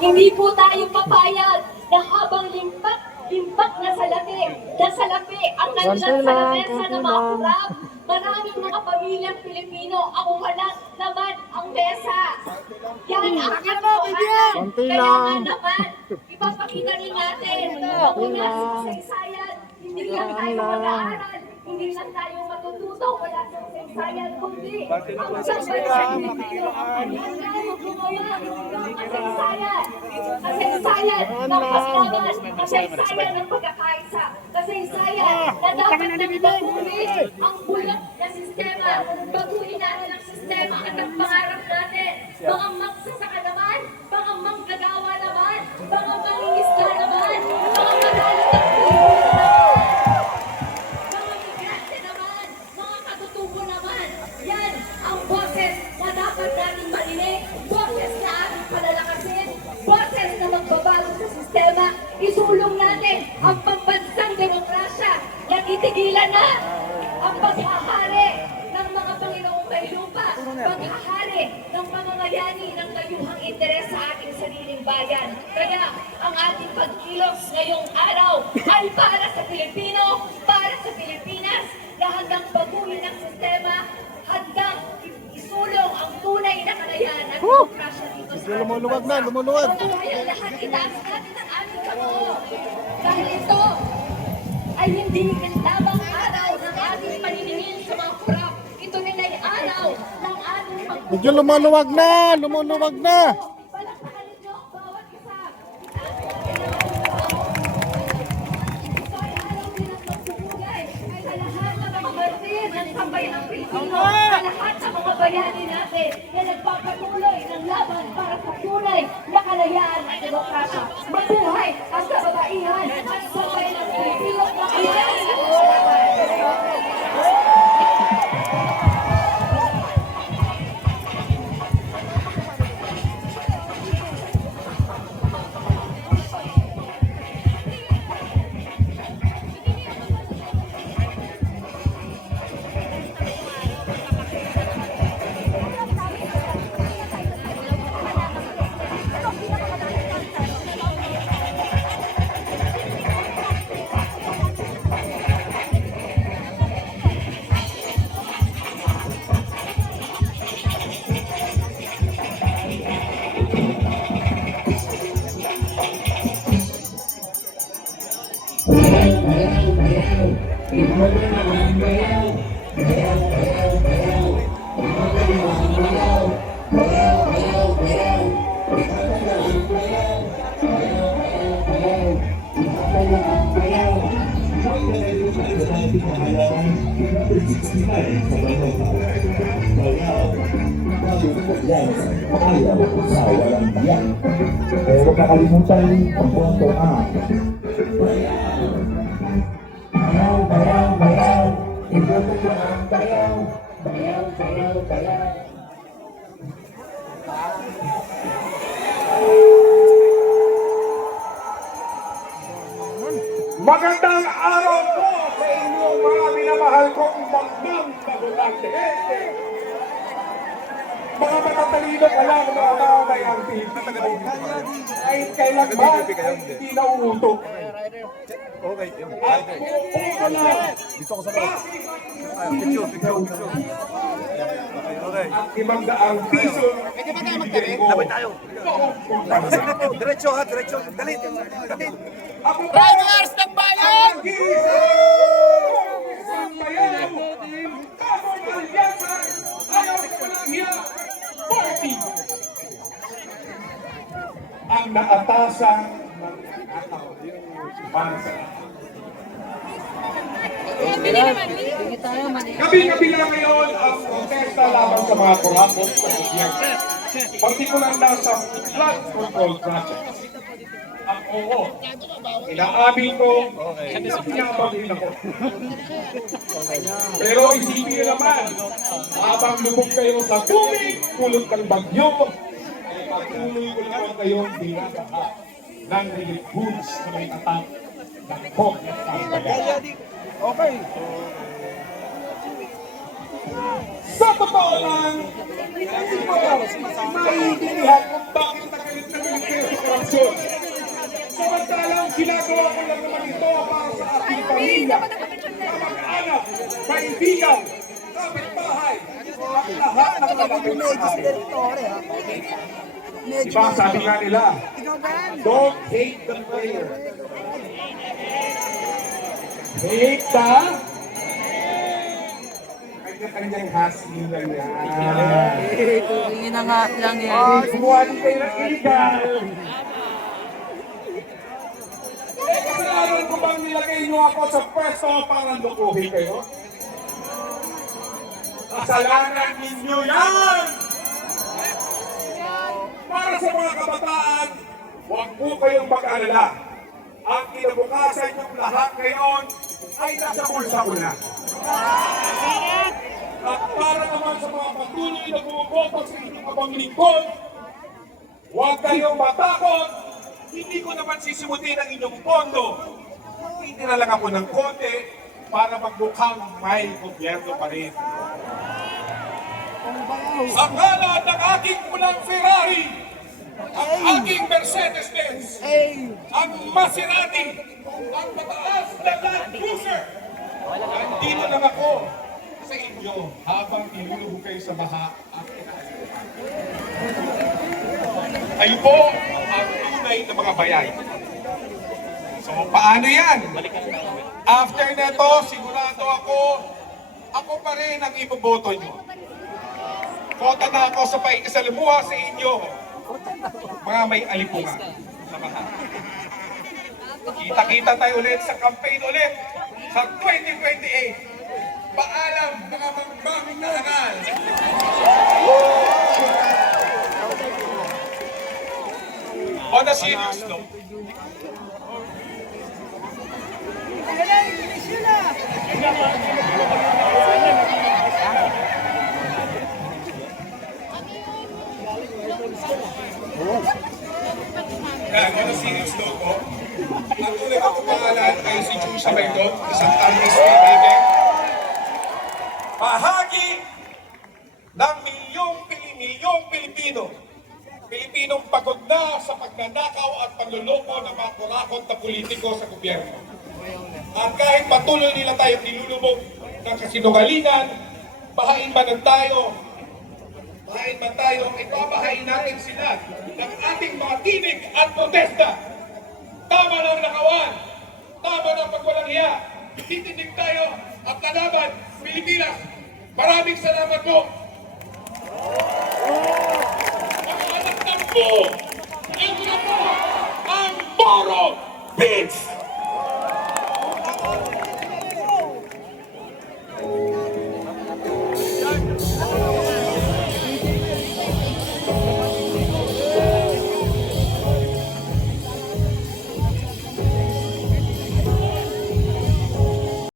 Hindi po tayo papayag na habang limpak nasa lapi ang nandyan sa lamesa ng mga kurap, maraming mga pamilyang Pilipino ang walang naman ang mesa. Yan ang katotohanan. Kaya nga naman, ipapakita rin natin na mula sa kasaysayan, hindi lang tayo mag-aaral, hindi lang tayo matututo wala sa kasaysayan, kundi ang bansang Pilipino ang kanyang gumawa ng kasaysayan. Kasaysayan ng paslaman, kasaysayan ng pagkakaisa, kasaysayan na dapat nang baguhin ang bulok na sistema, baguhin natin ang sistema at ang pangarap natin. Mga magsasaka naman, mga manggagawa naman, mga mangingisda naman, mga magalit ng Pilipino naman, mga migrante naman, mga katutubo naman. Yan ang boses na dapat natin marinig, boses na ating palalakasin, boses na magbabago sa sistema. Isulong natin ang pambansang demokrasya. Yan itigilan na ang paghahari ng mga Panginoong may lupa, paghahari ng pangangayani ng dayuhang interes sa ating sariling bayan. Kaya ang ating pagkilos ngayong araw ay para sa Pilipino, para sa Pilipinas, na handang baguhin ang sistema, handang isulong ang tunay na kalayaan at demokrasya dito sa ating bansa. Lumuluwag. Kaya lahat itaas natin ang ating kamao. Dahil ito ay hindi lamang araw ng ating paniningin sa mga kurap. Ito rin ay araw ng ating pagpupunan. Medyo lumuluwag na. Palakpakan ninyo ang bawat isa. Ito ay araw din ng pagpupulay sa lahat ng mga martir ng sambayan ng Pilipino, sa lahat ng mga bayani natin na nagpapatuloy ng laban para sa tunay na kalayaan at demokrasya. Mabuhay ang kababaihan at sambayan ng Pilipino na kailangan sa laban. Ayaw sa walang biyak. Pero huwag kakalimutan ang punto A. Bayaw. Ibuto ko ang bayaw. Bayaw. Magandang araw po sa inyong mga minamahal kong magmamahal. Mga matatalino ka lang, mga mamamayang Pilipino. Kahit kailanman, ay hindi nauuto. At kung ka lang, Dito ko sa loob. at 500 piso, Labay tayo. Diretso ha, diretso. Galit. ako po, Riders ng bayan! isang bayaw, Kamong Alyansa, ayaw sa walang hiya, party. Ang nakatasang magnanakaw bansa. Gabi-gabi na ngayon ang protesta laban sa mga korapot sa gobyerno. Partikular na sa flood control project. Ang oo, inaamin ko, pinapag din ako. Pero isipin niyo naman, habang lubog kayo sa tubig, kulot ng bagyo, ay patuloy ko naman kayong dinadaha ng relief goods na may attack ng COVID ang bayan. Okay. Sa totoo lang, hindi ko maiintindihan kung bakit nagalit na galit kayo sa korupsyon. Samantalang ginagawa ko lang naman ito para sa aking pamilya, kamag-anak, kaibigan, kapitbahay, at lahat ng malapit sa akin. Diba sabi nga nila, don't hate the player. Hate the kanya-kanyang hustling lang yan. Inangat lang yan. Kumuha din kayo ng illegal. Kasalanan ko bang nilagay niyo ako sa pwesto para lukuhin kayo? Kasalanan ninyo yan! Para sa mga kabataan, huwag po kayong mag-alala. Ang kinabukasan niyong lahat ngayon ay nasa bulsa ko na. At para naman sa mga patuloy na bumuboto sa inyong abang lingkod, huwag kayong matakot. Hindi ko naman sisimutin ang inyong pondo. Itira lang ako ng konti para magmukhang may gobyerno pa rin. Sa kalat ng aking pulang Ferrari, ang aking Mercedes-Benz, ang Maserati, ang mataas na Land Cruiser, nandito lang ako sa inyo habang nilulubog kayo sa baha at inahalin. Kayo po ang tunay na mga bayan. So, paano yan? After neto, sigurado ako pa rin ang iboboto nyo. Kota na ako sa paikasalamuha sa inyo, mga may alipungan sa baha. Kita-kita tayo ulit sa campaign ulit sa 2028. Paalam, mga magbaming nahangal! On a serious note, on a serious note po, ang tunay ko pangalan ay si Chusha Maydon, isang artist kaibigan. Bahagi ng milyong Pilipinong pagod na sa pagnanakaw at pagluloko ng mga kurakot na politiko sa gobyerno. At kahit patuloy nila tayong nilulubog ng kasinungalingan, bahain man tayo, ipabahain natin sila ng ating mga tinig at protesta. Tama ng nakawan, tama ng pagwalang hiya, titindig tayo at lalaban, Pilipinas. Maraming salamat po. Mga anak ng po, ang Moro Beach!